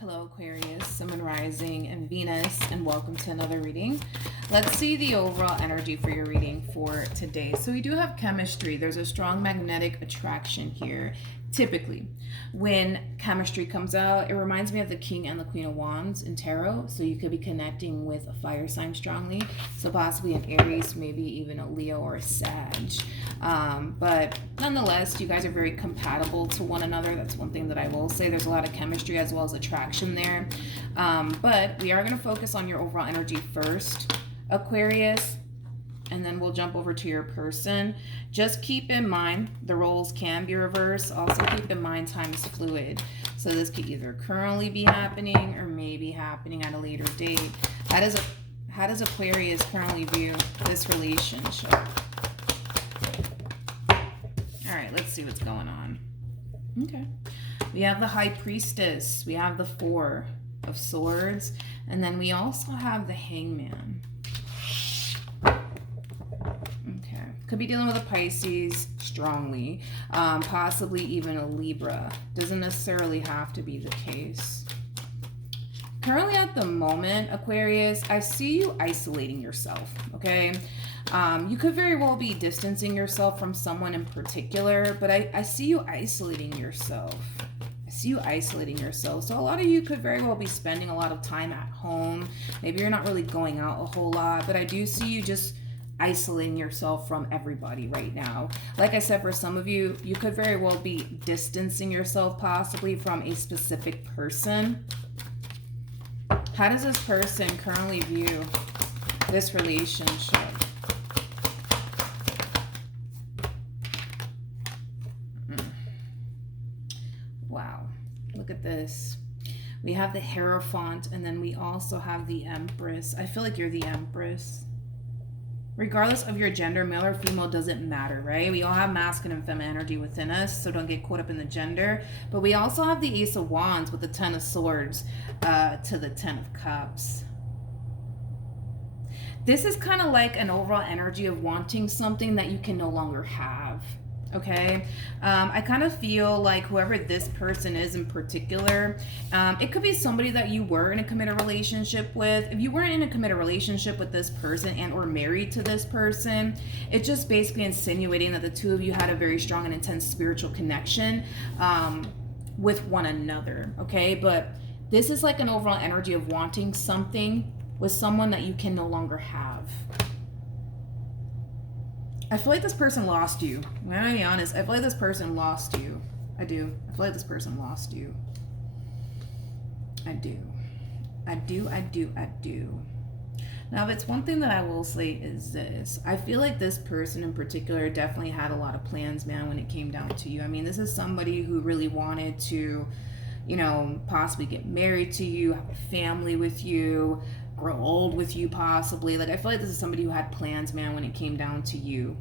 Hello Aquarius, Sun and Rising, and Venus, and welcome to another reading. Let's see the overall energy for your reading for today. So we do have chemistry. There's a strong magnetic attraction here. Typically, when chemistry comes out, it reminds me of the King and the Queen of Wands in tarot. So you could be connecting with a fire sign strongly. So possibly an Aries, maybe even a Leo or a Sag. But nonetheless, you guys are very compatible to one another. That's one thing that I will say. There's a lot of chemistry as well as attraction there. But we are going to focus on your overall energy first, Aquarius, and then we'll jump over to your person. Just keep in mind the roles can be reversed. Also keep in mind time is fluid. So this could either currently be happening or maybe happening at a later date. How does Aquarius currently view this relationship? All right, let's see what's going on. Okay. We have the High Priestess. We have the Four of Swords. And then we also have the Hangman. Okay. Could be dealing with a Pisces strongly. Possibly even a Libra. Doesn't necessarily have to be the case. Currently at the moment, Aquarius, I see you isolating yourself, okay? You could very well be distancing yourself from someone in particular, but I see you isolating yourself. I see you isolating yourself. So a lot of you could very well be spending a lot of time at home. Maybe you're not really going out a whole lot, but I do see you just isolating yourself from everybody right now. Like I said, for some of you, you could very well be distancing yourself possibly from a specific person. How does this person currently view this relationship? Wow, look at this. We have the Hierophant, and then we also have the Empress. I feel like you're the Empress. Regardless of your gender, male or female, doesn't matter, right? We all have masculine and feminine energy within us, so don't get caught up in the gender. But we also have the Ace of Wands with the Ten of Swords to the Ten of Cups. This is kind of like an overall energy of wanting something that you can no longer have. Okay, I kind of feel like whoever this person is in particular, it could be somebody that you were in a committed relationship with. If you weren't in a committed relationship with this person and or married to this person, it's just basically insinuating that the two of you had a very strong and intense spiritual connection with one another. Okay, but this is like an overall energy of wanting something with someone that you can no longer have. I feel like this person lost you. I'm gonna be honest. I feel like this person lost you. I do. I feel like this person lost you. I do. Now, if it's one thing that I will say is this. I feel like this person in particular definitely had a lot of plans, man, when it came down to you. I mean, this is somebody who really wanted to, you know, possibly get married to you, have a family with you, grow old with you possibly. Like, I feel like this is somebody who had plans, man, when it came down to you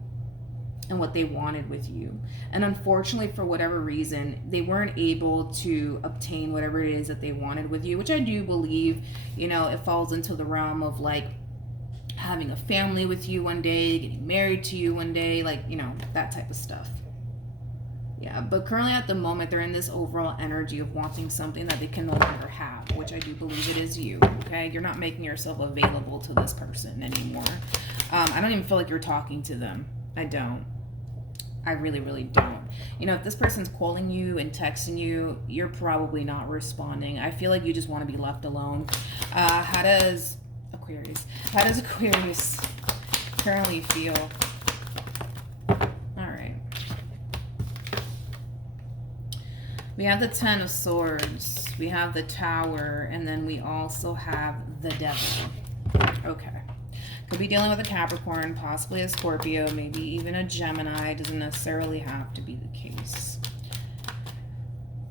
and what they wanted with you. And unfortunately, for whatever reason, they weren't able to obtain whatever it is that they wanted with you, which I do believe, you know, it falls into the realm of like having a family with you one day, getting married to you one day, like, you know, that type of stuff. Yeah, but currently at the moment, they're in this overall energy of wanting something that they can no longer have, which I do believe it is you, okay? You're not making yourself available to this person anymore. I don't even feel like you're talking to them. I don't. I really, really don't. You know, if this person's calling you and texting you, you're probably not responding. I feel like you just want to be left alone. How does Aquarius currently feel? We have the Ten of Swords, we have the Tower, and then we also have the Devil. Okay. Could be dealing with a Capricorn, possibly a Scorpio, maybe even a Gemini. Doesn't necessarily have to be the case.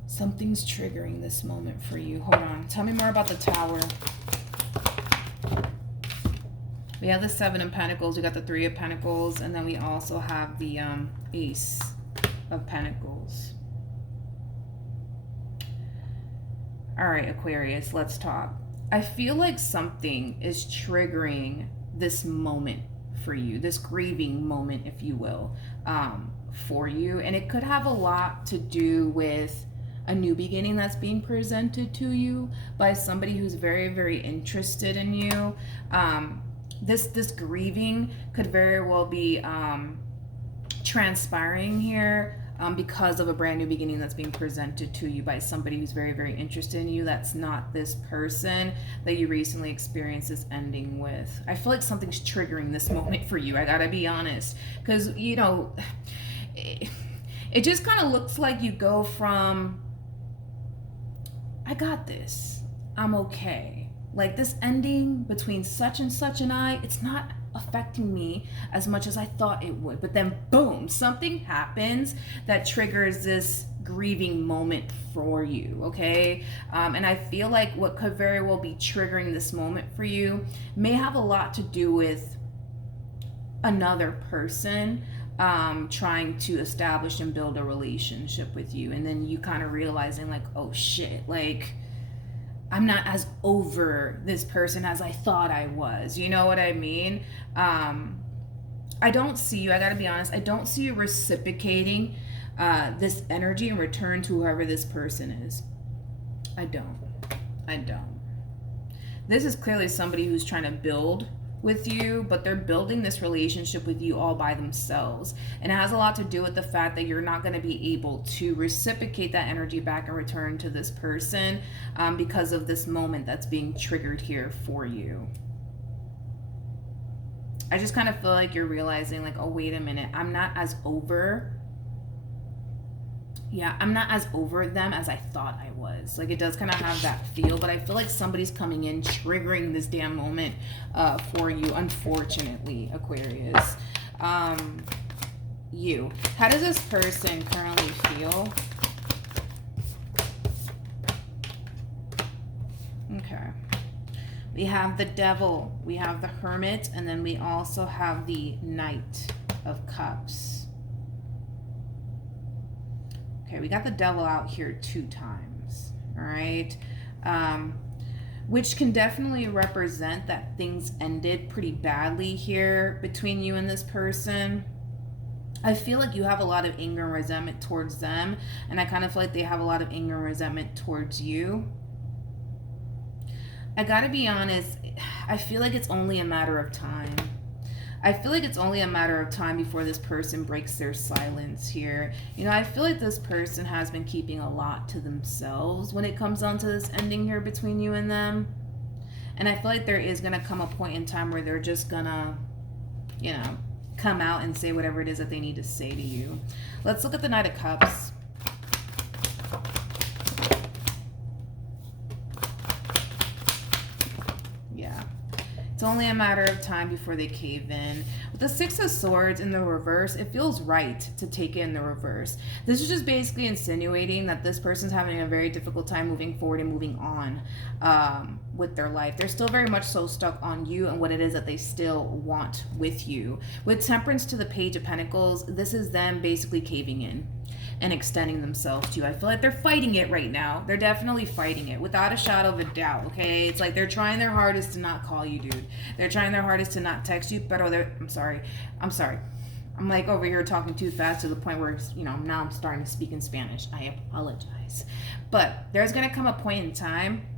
Something's triggering this moment for you. Hold on. Tell me more about the Tower. We have the Seven of Pentacles, we got the Three of Pentacles, and then we also have the Ace of Pentacles. All right, Aquarius, let's talk. I feel like something is triggering this moment for you, this grieving moment, if you will, for you. And it could have a lot to do with a new beginning that's being presented to you by somebody who's very, very interested in you. This grieving could very well be transpiring here because of a brand new beginning that's being presented to you by somebody who's very, very interested in you. That's not this person that you recently experienced this ending with. I feel like something's triggering this moment for you. I gotta be honest, because you know, it just kind of looks like you go from I got this, I'm okay, like this ending between such and such and I, it's not affecting me as much as I thought it would. But then boom, something happens that triggers this grieving moment for you, okay? And I feel like what could very well be triggering this moment for you may have a lot to do with another person trying to establish and build a relationship with you, and then you kind of realizing like, oh shit, like I'm not as over this person as I thought I was. You know what I mean? I don't see you, I gotta be honest, I don't see you reciprocating this energy in return to whoever this person is. I don't. This is clearly somebody who's trying to build with you, but they're building this relationship with you all by themselves. And it has a lot to do with the fact that you're not going to be able to reciprocate that energy back in return to this person because of this moment that's being triggered here for you. I just kind of feel like you're realizing like, oh, wait a minute, I'm not as over them as I thought I was. Like, it does kind of have that feel, but I feel like somebody's coming in triggering this damn moment for you, unfortunately, Aquarius. You. How does this person currently feel? Okay. We have the Devil, we have the Hermit, and then we also have the Knight of Cups. Okay, we got the Devil out here 2 times, all right? Which can definitely represent that things ended pretty badly here between you and this person. I feel like you have a lot of anger and resentment towards them, and I kind of feel like they have a lot of anger and resentment towards you. I gotta be honest, I feel like it's only a matter of time. I feel like it's only a matter of time before this person breaks their silence here. You know, I feel like this person has been keeping a lot to themselves when it comes down to this ending here between you and them. And I feel like there is going to come a point in time where they're just going to, you know, come out and say whatever it is that they need to say to you. Let's look at the Knight of Cups. It's only a matter of time before they cave in. With the Six of Swords in the reverse, it feels right to take it in the reverse. This is just basically insinuating that this person's having a very difficult time moving forward and moving on with their life. They're still very much so stuck on you and what it is that they still want with you. With Temperance to the Page of Pentacles, this is them basically caving in and extending themselves to you. I feel like they're fighting it right now. They're definitely fighting it without a shadow of a doubt, okay? It's like they're trying their hardest to not call you, dude. They're trying their hardest to not text you, but I'm sorry. I'm like over here talking too fast to the point where, you know, now I'm starting to speak in Spanish. I apologize. But there's going to come a point in time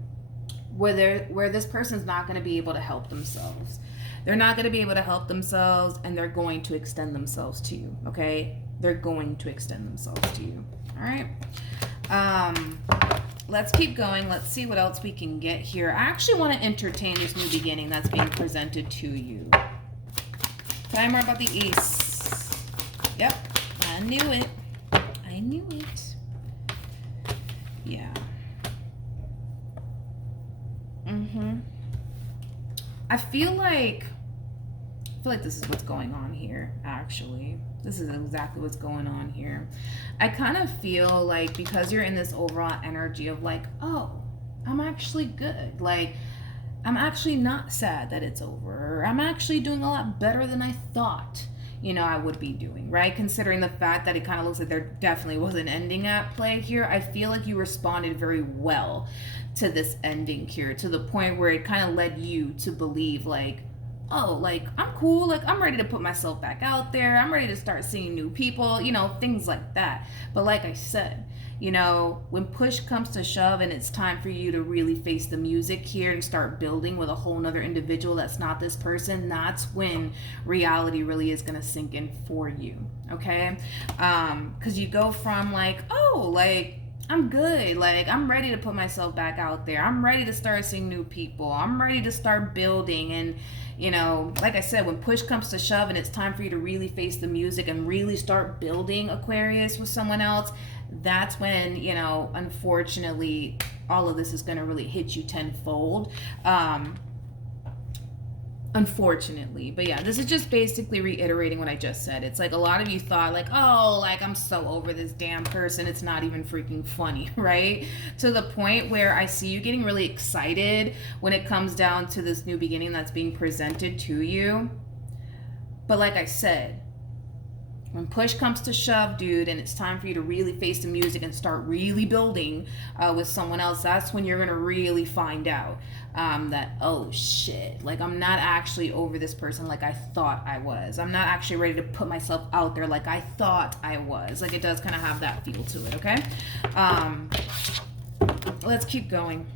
where this person's not going to be able to help themselves. They're not going to be able to help themselves, and they're going to extend themselves to you, okay? They're going to extend themselves to you. All right. Let's keep going. Let's see what else we can get here. I actually want to entertain this new beginning that's being presented to you. Tell me more about the Ace. Yep. I knew it. Yeah. I feel like this is what's going on here, actually. This is exactly what's going on here. I kind of feel like because you're in this overall energy of like, oh, I'm actually good. Like, I'm actually not sad that it's over. Or I'm actually doing a lot better than I thought, you know, I would be doing, right? Considering the fact that it kind of looks like there definitely was an ending at play here. I feel like you responded very well to this ending here, to the point where it kind of led you to believe like, oh, like, I'm cool, like, I'm ready to put myself back out there, I'm ready to start seeing new people, you know, things like that. But like I said, You know, when push comes to shove and it's time for you to really face the music here and start building with a whole nother individual that's not this person, that's when reality really is going to sink in for you. Okay? Because you go from like, oh, like, I'm good. Like, I'm ready to put myself back out there. I'm ready to start seeing new people. I'm ready to start building. And, you know, like I said, when push comes to shove and it's time for you to really face the music and really start building, Aquarius, with someone else, that's when, you know, unfortunately, all of this is going to really hit you tenfold. Unfortunately. But yeah, this is just basically reiterating what I just said. It's like a lot of you thought like, oh, like I'm so over this damn person, it's not even freaking funny, right? To the point where I see you getting really excited when it comes down to this new beginning that's being presented to you. But like I said, when push comes to shove, dude, and it's time for you to really face the music and start really building with someone else, that's when you're going to really find out that, oh shit, like I'm not actually over this person like I thought I was. I'm not actually ready to put myself out there like I thought I was. Like, it does kind of have that feel to it, okay? Let's keep going.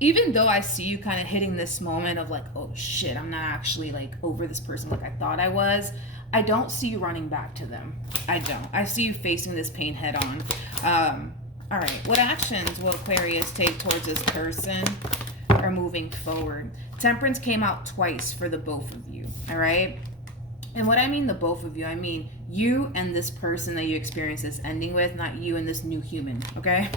Even though I see you kind of hitting this moment of like, oh shit, I'm not actually like over this person like I thought I was, I don't see you running back to them. I don't. I see you facing this pain head on. All right. What actions will Aquarius take towards this person or moving forward? Temperance came out twice for the both of you. All right. And what I mean the both of you, I mean you and this person that you experience this ending with, not you and this new human. Okay.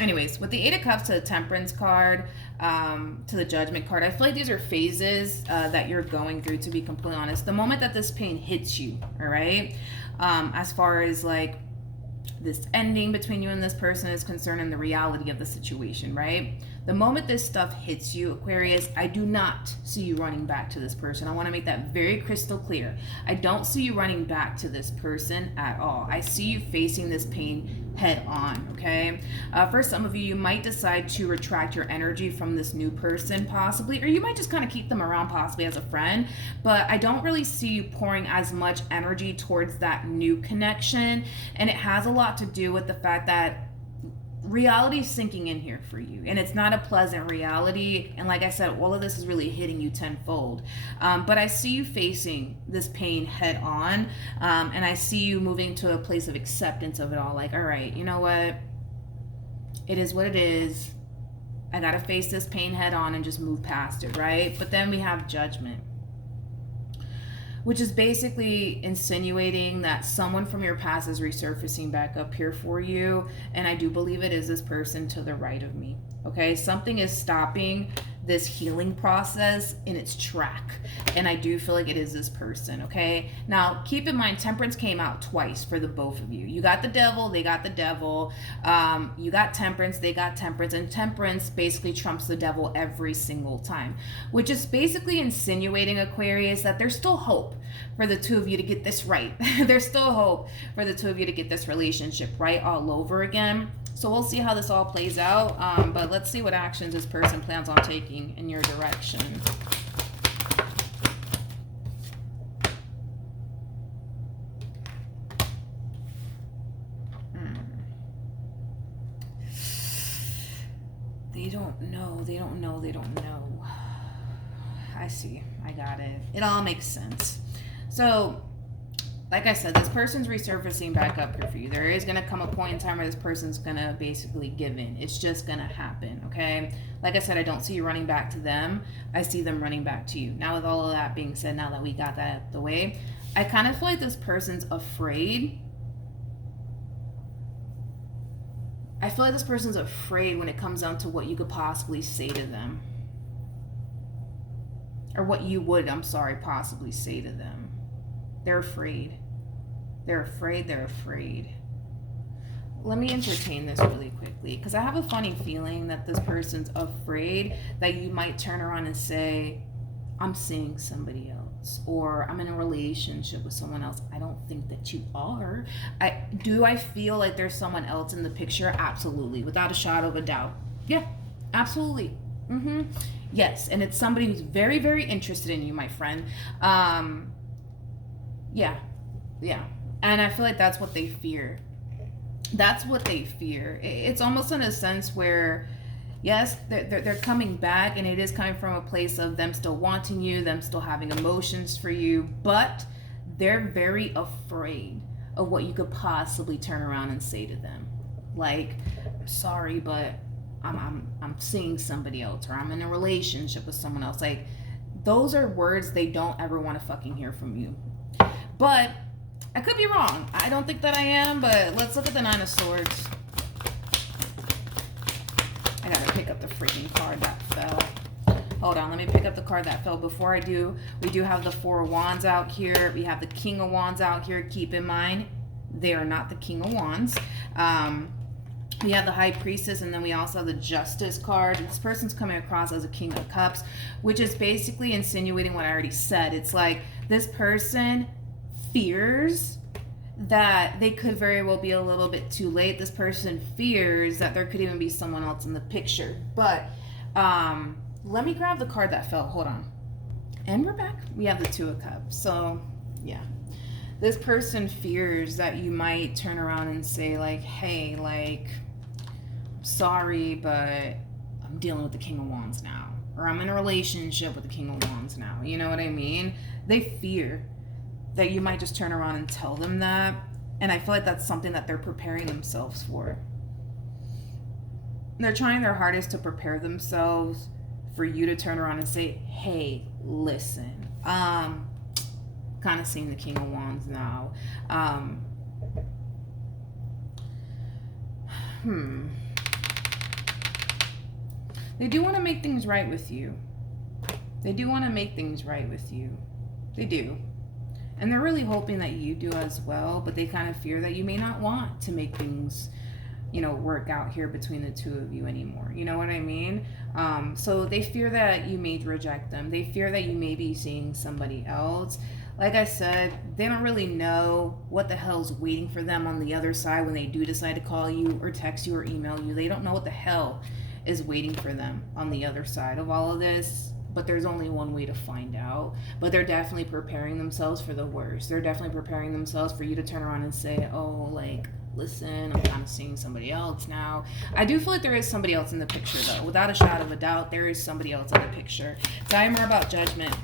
Anyways, with the Eight of Cups to the Temperance card, to the Judgment card, I feel like these are phases that you're going through, to be completely honest. The moment that this pain hits you, all right, as far as like this ending between you and this person is concerned and the reality of the situation, right? The moment this stuff hits you, Aquarius, I do not see you running back to this person. I want to make that very crystal clear. I don't see you running back to this person at all. I see you facing this pain head on, okay? For some of you, you might decide to retract your energy from this new person, possibly, or you might just kind of keep them around, possibly as a friend, but I don't really see you pouring as much energy towards that new connection, and it has a lot to do with the fact that reality is sinking in here for you, and it's not a pleasant reality. And like I said, all of this is really hitting you tenfold, but I see you facing this pain head on, and I see you moving to a place of acceptance of it all. Like, all right, you know what, it is what it is. I gotta face this pain head on and just move past it, right? But then we have Judgment, which is basically insinuating that someone from your past is resurfacing back up here for you. And I do believe it is this person to the right of me. Okay, something is stopping this healing process in its track, and I do feel like it is this person. Okay, now keep in mind, Temperance came out twice for the both of you. You got the Devil, they got the Devil. You got Temperance, they got Temperance, and Temperance basically trumps the Devil every single time, which is basically insinuating, Aquarius, that there's still hope for the two of you to get this right. There's still hope for the two of you to get this relationship right all over again. So we'll see how this all plays out, but let's see what actions this person plans on taking in your direction. They don't know, they don't know, they don't know. I see, I got it. It all makes sense. So, like I said, this person's resurfacing back up here for you. There is going to come a point in time where this person's going to basically give in. It's just going to happen, okay? Like I said, I don't see you running back to them. I see them running back to you. Now, with all of that being said, now that we got that out of the way, I kind of feel like this person's afraid. I feel like this person's afraid when it comes down to what you could possibly say to them. Or what you would, possibly say to them. They're afraid. They're afraid. They're afraid. Let me entertain this really quickly, because I have a funny feeling that this person's afraid that you might turn around and say, I'm seeing somebody else, or I'm in a relationship with someone else. I don't think that you are. I feel like there's someone else in the picture? Absolutely. Without a shadow of a doubt. Yeah, absolutely. Yes, and it's somebody who's very, very interested in you, my friend. Yeah. And I feel like that's what they fear. That's what they fear. It's almost in a sense where, yes, they're coming back, and it is coming from a place of them still wanting you, them still having emotions for you, but they're very afraid of what you could possibly turn around and say to them. Like, sorry, but I'm seeing somebody else, or I'm in a relationship with someone else. Like, those are words they don't ever want to fucking hear from you. But I could be wrong. I don't think that I am, but let's look at the Nine of Swords. I gotta pick up the freaking card that fell. Hold on, let me pick up the card that fell. Before I do, we do have the Four of Wands out here. We have the King of Wands out here. Keep in mind, they are not the King of Wands. We have the High Priestess, and then we also have the Justice card. This person's coming across as a King of Cups, which is basically insinuating what I already said. It's like this person fears that they could very well be a little bit too late. This person fears that there could even be someone else in the picture. But let me grab the card that fell. Hold on. And we're back. We have the Two of Cups. So, yeah. This person fears that you might turn around and say, like, hey, like, sorry, but I'm dealing with the King of Wands now. Or I'm in a relationship with the King of Wands now. You know what I mean? They fear that you might just turn around and tell them that. And I feel like that's something that they're preparing themselves for. They're trying their hardest to prepare themselves for you to turn around and say, hey, listen, kind of seeing the King of Wands now. They do want to make things right with you. They do want to make things right with you. They do. And they're really hoping that you do as well, but they kind of fear that you may not want to make things, you know, work out here between the two of you anymore. You know what I mean? So they fear that you may reject them. They fear that you may be seeing somebody else. Like I said, they don't really know what the hell's waiting for them on the other side when they do decide to call you or text you or email you. They don't know what the hell is waiting for them on the other side of all of this. But there's only one way to find out. But they're definitely preparing themselves for the worst. They're definitely preparing themselves for you to turn around and say, oh, like, listen, I'm kind of seeing somebody else now. I do feel like there is somebody else in the picture, though. Without a shadow of a doubt, there is somebody else in the picture. Tell me more about Judgment.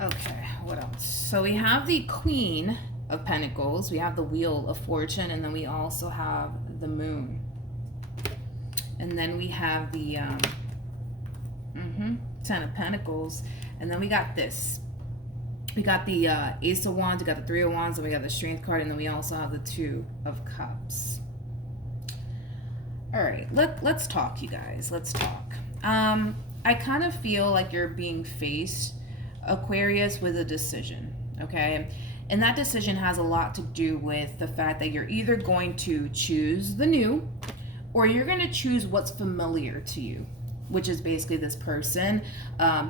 Okay, what else? So we have the Queen of Pentacles, we have the Wheel of Fortune, and then we also have the Moon. And then we have the Ten of Pentacles, and then we got this. We got the Ace of Wands, we got the Three of Wands, and we got the Strength card, and then we also have the Two of Cups. All right, let's talk, you guys. Let's talk. I kind of feel like you're being faced, Aquarius, with a decision, okay? And that decision has a lot to do with the fact that you're either going to choose the new or you're going to choose what's familiar to you, which is basically this person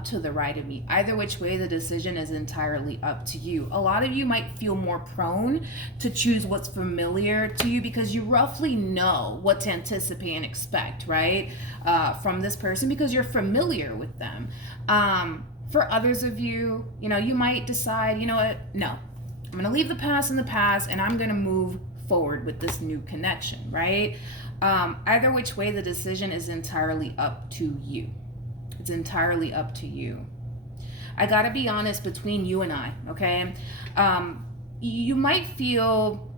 to the right of me. Either which way, the decision is entirely up to you. A lot of you might feel more prone to choose what's familiar to you because you roughly know what to anticipate and expect, right? From this person because you're familiar with them. For others of you, you know, you might decide, you know what, no. I'm going to leave the past in the past and I'm going to move forward with this new connection, right? Either which way, the decision is entirely up to you. It's entirely up to you. I got to be honest, between you and I, okay? You might feel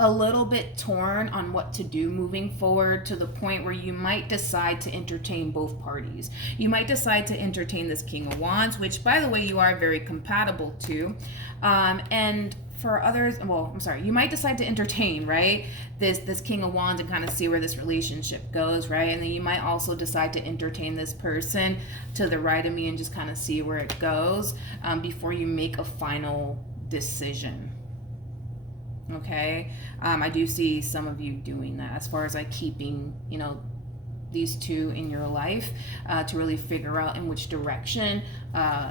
a little bit torn on what to do moving forward to the point where you might decide to entertain both parties. You might decide to entertain this King of Wands, which, by the way, you are very compatible to. And for others, well, I'm sorry, you might decide to entertain, right, this King of Wands and kind of see where this relationship goes, right? And then you might also decide to entertain this person to the right of me and just kind of see where it goes before you make a final decision. Okay, I do see some of you doing that as far as like keeping, you know, these two in your life to really figure out in which direction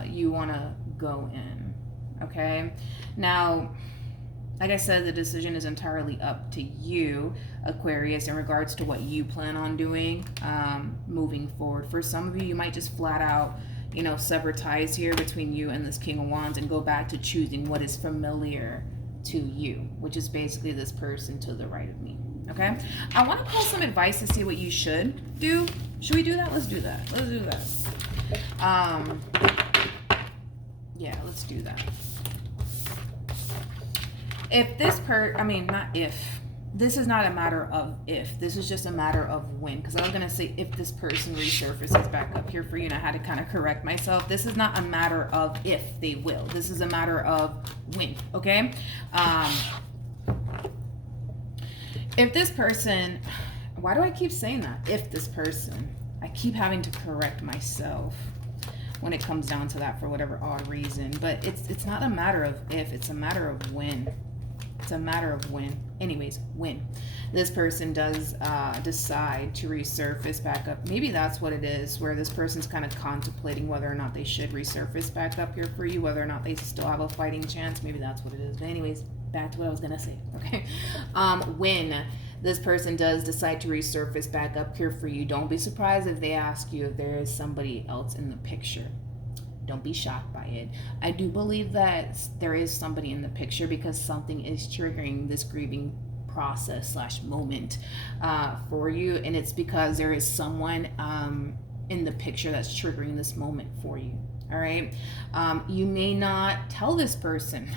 you want to go in. Okay, now Like I said, the decision is entirely up to you, Aquarius, in regards to what you plan on doing moving forward. For some of you, you might just flat out, sever ties here between you and this King of Wands and go back to choosing what is familiar to you, which is basically this person to the right of me. Okay? I want to pull some advice to see what you should do. Should we do that? Let's do that. Let's do that. Yeah, let's do that. If this this is not a matter of if, this is just a matter of when, because I was going to say if this person resurfaces back up here for you, and I had to kind of correct myself. This is not a matter of if they will. This is a matter of when, okay? If this person, why do I keep saying that? If this person, I keep having to correct myself when it comes down to that for whatever odd reason, but it's not a matter of if, it's a matter of when. It's a matter of when. Anyways, when this person does decide to resurface back up, maybe that's what it is, where this person's kind of contemplating whether or not they should resurface back up here for you, whether or not they still have a fighting chance. Maybe that's what it is. But anyways, back to what I was gonna say. Okay, when this person does decide to resurface back up here for you, don't be surprised if they ask you if there is somebody else in the picture. Don't be shocked by it. I do believe that there is somebody in the picture because something is triggering this grieving process / moment for you, and it's because there is someone in the picture that's triggering this moment for you. All right. You may not tell this person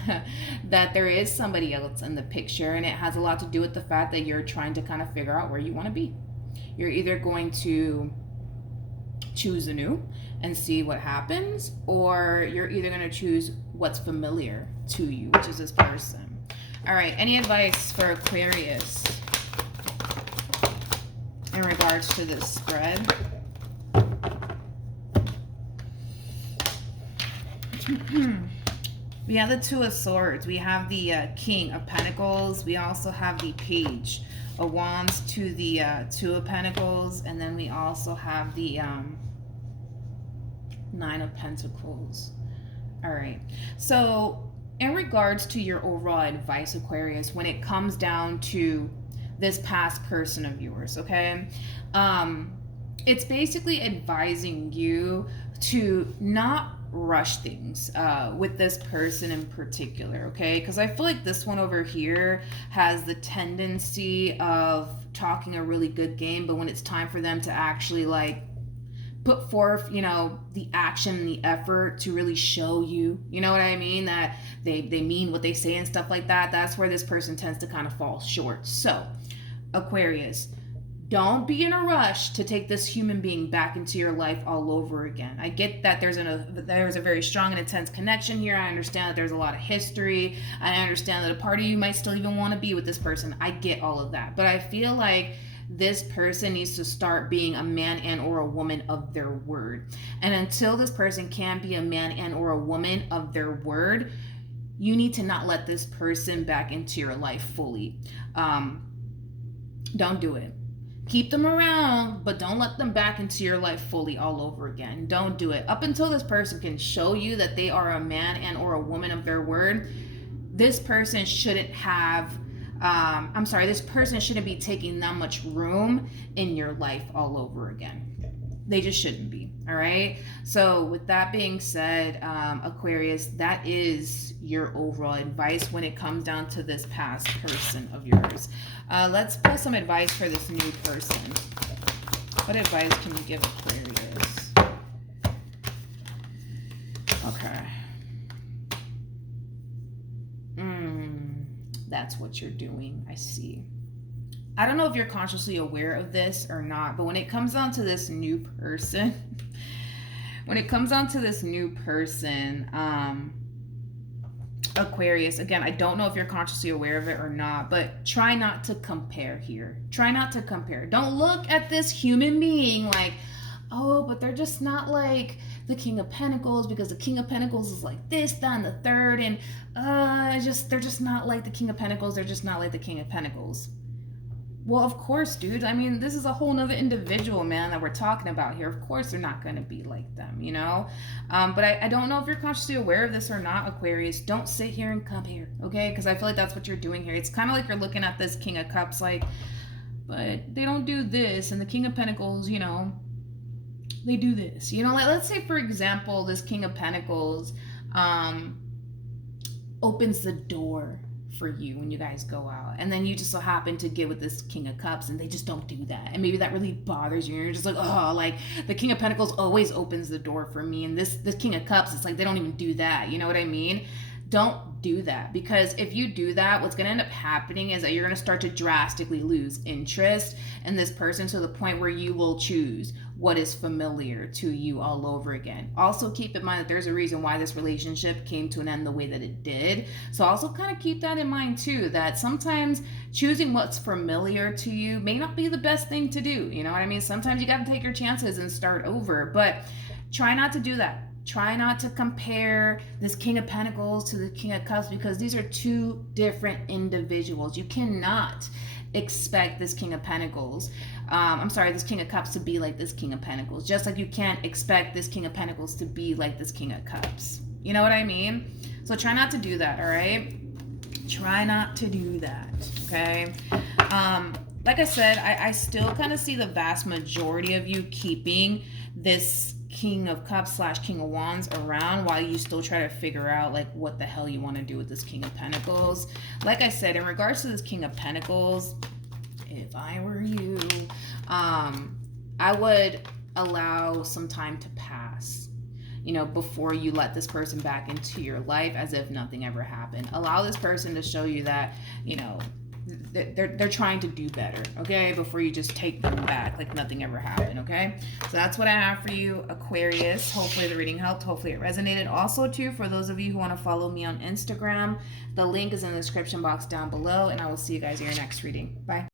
that there is somebody else in the picture, and it has a lot to do with the fact that you're trying to kind of figure out where you want to be. You're either going to choose anew and see what happens, or you're either going to choose what's familiar to you, which is this person. All right, any advice for Aquarius in regards to this spread? We have the Two of Swords, we have the King of Pentacles, we also have the Page of Wands to the Two of Pentacles, and then we also have the Nine of Pentacles. All right, so in regards to your overall advice, Aquarius, when it comes down to this past person of yours, okay, it's basically advising you to not rush things with this person in particular, okay? Because I feel like this one over here has the tendency of talking a really good game, but when it's time for them to actually like put forth, the action and the effort to really show you, you know what I mean, that they mean what they say and stuff like that, that's where this person tends to kind of fall short. So Aquarius, don't be in a rush to take this human being back into your life all over again. I get that there's a very strong and intense connection here. I understand that there's a lot of history. I understand that a part of you might still even want to be with this person. I get all of that. But I feel like this person needs to start being a man and or a woman of their word. And until this person can be a man and or a woman of their word, you need to not let this person back into your life fully. Don't do it. Keep them around, but don't let them back into your life fully all over again. Don't do it. Up until this person can show you that they are a man and or a woman of their word, this person shouldn't have, this person shouldn't be taking that much room in your life all over again. They just shouldn't be, all right? So with that being said, Aquarius, that is your overall advice when it comes down to this past person of yours. Let's pull some advice for this new person. What advice can you give Aquarius? Okay. That's what you're doing. I see. I don't know if you're consciously aware of this or not, but when it comes down to this new person, Aquarius, again, I don't know if you're consciously aware of it or not, but try not to compare here. Try not to compare. Don't look at this human being like, oh, but they're just not like the King of Pentacles, because the King of Pentacles is like this, that, and the third, and they're just not like the King of Pentacles. They're just not like the King of Pentacles. Well, of course, dude. I mean, this is a whole nother individual, man, that we're talking about here. Of course, they're not going to be like them, you know? But I don't know if you're consciously aware of this or not, Aquarius. Don't sit here and compare, okay? Because I feel like that's what you're doing here. It's kind of like you're looking at this King of Cups like, but they don't do this. And the King of Pentacles, you know, they do this. You know, like, let's say, for example, this King of Pentacles opens the door for you when you guys go out, and then you just so happen to get with this King of Cups and they just don't do that, and maybe that really bothers you and you're just like, oh, like the King of Pentacles always opens the door for me, and this King of Cups, it's like they don't even do that. You know what I mean? Don't do that, because if you do that, what's going to end up happening is that you're going to start to drastically lose interest in this person to the point where you will choose what is familiar to you all over again. Also, keep in mind that there's a reason why this relationship came to an end the way that it did. So also kind of keep that in mind too, that sometimes choosing what's familiar to you may not be the best thing to do. You know what I mean? Sometimes you got to take your chances and start over, but try not to do that. Try not to compare this King of Pentacles to the King of Cups, because these are two different individuals. You cannot expect this King of Pentacles, this King of Cups to be like this King of Pentacles, just like you can't expect this King of Pentacles to be like this King of Cups. You know what I mean? So try not to do that, all right? Try not to do that, okay? Like I said, I still kind of see the vast majority of you keeping this King of Cups / King of Wands around while you still try to figure out like what the hell you want to do with this King of Pentacles. Like I said, in regards to this King of Pentacles, if I were you, I would allow some time to pass, you know, before you let this person back into your life as if nothing ever happened. Allow this person to show you that, you know, they're trying to do better, okay, before you just take them back like nothing ever happened, okay? So that's what I have for you, Aquarius. Hopefully the reading helped. Hopefully it resonated. Also, too, for those of you who want to follow me on Instagram, the link is in the description box down below, and I will see you guys in your next reading. Bye.